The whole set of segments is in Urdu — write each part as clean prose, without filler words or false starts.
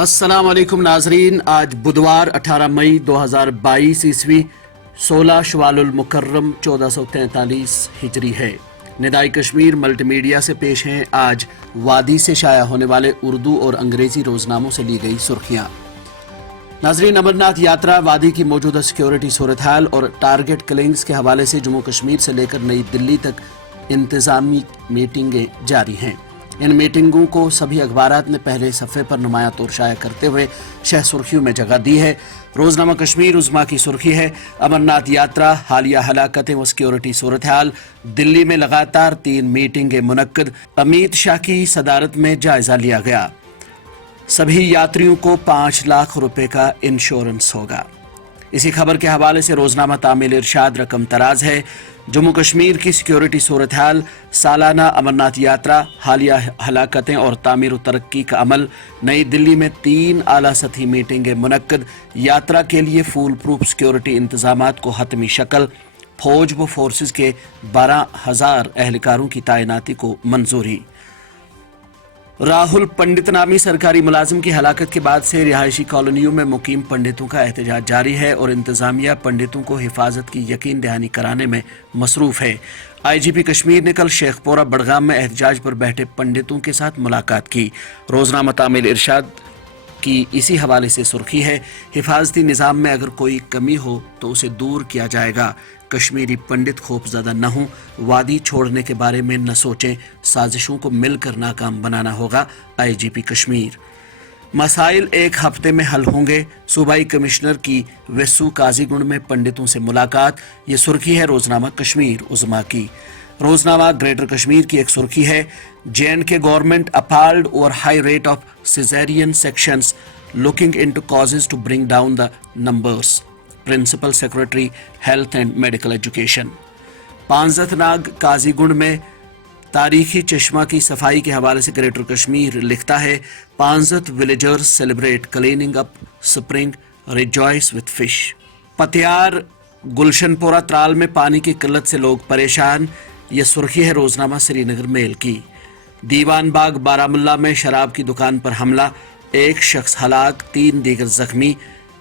السلام علیکم ناظرین، آج بدوار 18 مئی 2022 عیسوی 16 شوال المکرم 1443 ہجری ہے۔ ندائے کشمیر ملٹی میڈیا سے پیش ہیں آج وادی سے شائع ہونے والے اردو اور انگریزی روزناموں سے لی گئی سرخیاں۔ ناظرین، امرناتھ یاترا، وادی کی موجودہ سیکیورٹی صورتحال اور ٹارگٹ کلنگز کے حوالے سے جموں کشمیر سے لے کر نئی دلی تک انتظامی میٹنگیں جاری ہیں۔ ان میٹنگوں کو سبھی اخبارات نے پہلے صفحے پر نمایاں طور شائع کرتے ہوئے شہ سرخیوں میں جگہ دی ہے۔ روزنامہ کشمیر عظمیٰ کی سرخی ہے: امرناتھ یاترا، حالیہ ہلاکتیں و سیکیورٹی صورتحال، دلی میں لگاتار 3 میٹنگیں منعقد، امیت شاہ کی صدارت میں جائزہ لیا گیا، سبھی یاتریوں کو 5 لاکھ روپے کا انشورنس ہوگا۔ اسی خبر کے حوالے سے روزنامہ تعمیل ارشاد رقم تراز ہے: جموں کشمیر کی سیکیورٹی صورتحال، سالانہ امرناتھ یاترا، حالیہ ہلاکتیں اور تعمیر و ترقی کا عمل، نئی دلی میں 3 اعلیٰ سطحی میٹنگیں منعقد، یاترا کے لیے فول پروف سیکیورٹی انتظامات کو حتمی شکل، فوج و فورسز کے 12,000 اہلکاروں کی تعیناتی کو منظوری۔ راہل پنڈت نامی سرکاری ملازم کی ہلاکت کے بعد سے رہائشی کالونیوں میں مقیم پنڈتوں کا احتجاج جاری ہے اور انتظامیہ پنڈتوں کو حفاظت کی یقین دہانی کرانے میں مصروف ہے۔ IGP کشمیر نے کل شیخ پورہ بڑگام میں احتجاج پر بیٹھے پنڈتوں کے ساتھ ملاقات کی۔ روزنامہ تعمیل ارشاد کی اسی حوالے سے سرخی ہے: حفاظتی نظام میں اگر کوئی کمی ہو تو اسے دور کیا جائے گا، کشمیری پنڈت خوف زدہ نہ ہوں، وادی چھوڑنے کے بارے میں نہ سوچیں، سازشوں کو مل کر ناکام بنانا ہوگا۔ IGP کشمیر۔ مسائل 1 ہفتے میں حل ہوں گے، صوبائی کمشنر کی ویسو قاضی گنڈ میں پنڈتوں سے ملاقات، یہ سرخی ہے روزنامہ کشمیر عظمیٰ کی۔ روزنامہ گریٹر کشمیر کی ایک سرخی ہے: J&K government appalled over high rate of cesarean sections, looking into causes to bring down the numbers. Principal secretary health and medical education. Panzath Nag Qazigund میں تاریخی چشمہ کی صفائی کے حوالے سے گریٹر کشمیر لکھتا ہے: Panzath villagers celebrate cleaning up spring, rejoice with fish. پتیار گلشن پورہ ترال میں پانی کی قلت سے لوگ پریشان، یہ سرخی ہے روزنامہ سری نگر میل کی۔ دیوان باغ بارامولہ میں شراب کی دکان پر حملہ، 1 شخص ہلاک، 3 دیگر زخمی،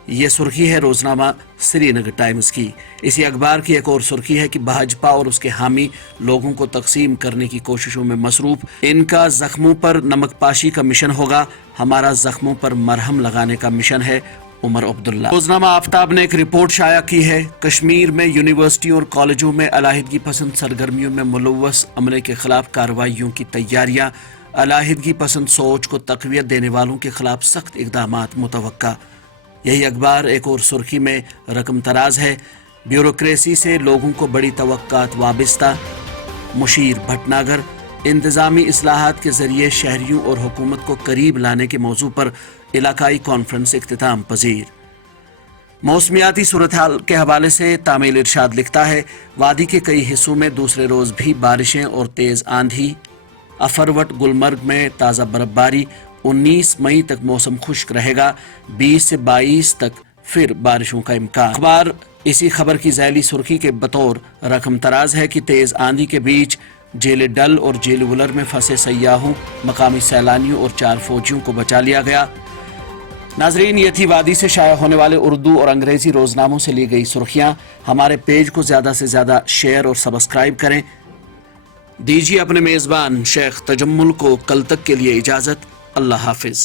یہ سرخی ہے روزنامہ سری نگر ٹائمز کی۔ اسی اخبار کی ایک اور سرخی ہے کہ بھاجپا اور اس کے حامی لوگوں کو تقسیم کرنے کی کوششوں میں مصروف، ان کا زخموں پر نمک پاشی کا مشن ہوگا، ہمارا زخموں پر مرہم لگانے کا مشن ہے، عمر عبداللہ۔ روزنامہ آفتاب نے ایک رپورٹ شائع کی ہے: کشمیر میں یونیورسٹیوں اور کالجوں میں علیحدگی پسند سرگرمیوں میں ملوث عملے کے خلاف کارروائیوں کی تیاریاں، علیحدگی پسند سوچ کو تقویت دینے والوں کے خلاف سخت اقدامات متوقع۔ یہی اخبار ایک اور سرخی میں رقم تراز ہے: بیوروکریسی سے لوگوں کو بڑی توقعات وابستہ، مشیر بھٹناگر۔ انتظامی اصلاحات کے ذریعے شہریوں اور حکومت کو قریب لانے کے موضوع پر علاقائی کانفرنس اختتام پذیر۔ موسمیاتی صورتحال کے حوالے سے تعمیل ارشاد لکھتا ہے: وادی کے کئی حصوں میں دوسرے روز بھی بارشیں اور تیز آندھی، افروٹ گلمرگ میں تازہ برف باری، 19 مئی تک موسم خشک رہے گا، 20 سے 22 تک پھر بارشوں کا امکان۔ اخبار اسی خبر کی ذیلی سرخی کے بطور رقم تراز ہے کہ تیز آندھی کے بیچ جیل ڈل اور جیل ولر میں پھنسے سیاحوں، مقامی سیلانیوں اور 4 فوجیوں کو بچا لیا گیا۔ ناظرین، یہ تھی وادی سے شائع ہونے والے اردو اور انگریزی روزناموں سے لی گئی سرخیاں۔ ہمارے پیج کو زیادہ سے زیادہ شیئر اور سبسکرائب کریں۔ دیجیے اپنے میزبان شیخ تجمل کو کل تک کے لیے اجازت۔ اللہ حافظ۔